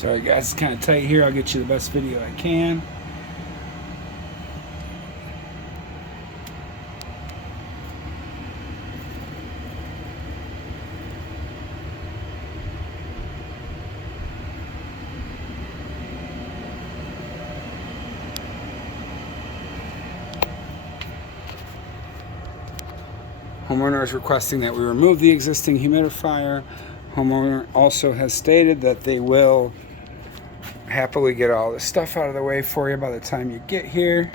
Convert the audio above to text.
Sorry guys, it's kind of tight here. I'll get you the best video I can. Homeowner is requesting that we remove the existing humidifier. Homeowner also has stated that they will happily get all the stuff out of the way for you by the time you get here.